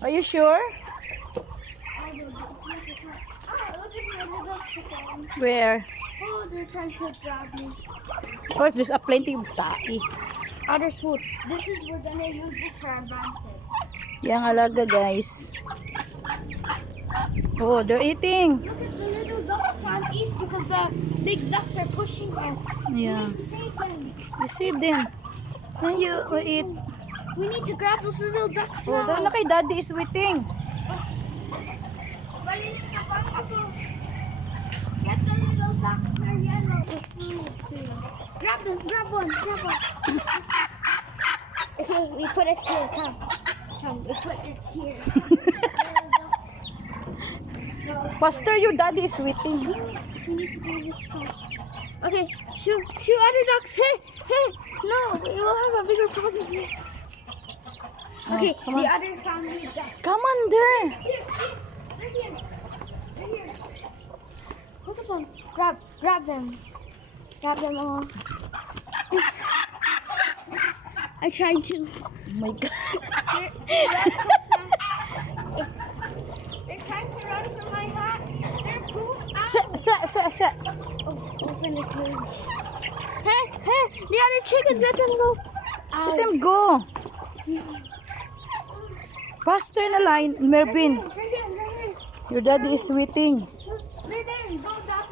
Are you sure? Look at my little chicken. Where? Oh, they're trying to grab me. Oh, there's a plenty of tae. Other's food. We're gonna use this for our blanket. Yang alaga, guys. Oh, they're eating. Look at the little ducks can't eat because the big ducks are pushing them. Yeah. We need to save them. You save them. And you eat. We need to grab those little ducks Oh, now. look, daddy is waiting. Get the little ducks, they're yellow. The food soon. Grab them, grab one. Okay, we put it here, come, we put it here. Pastor, your daddy is waiting. We need to do this fast. Okay, shoot other ducks. Hey, no, we will have a bigger problem. Okay, come the on. other family duck. Come on there. Here, they're here. Look at them. Grab them. Grab them all. I tried to. Oh my God. That's so fast. They're trying to run from my hat. They're pooped out. Sa. Oh, open the cage. Hey, the other chickens, let them go. Let them go. Pastor na line, Mervin. They're here. Your daddy is waiting. They're there. Go, duck.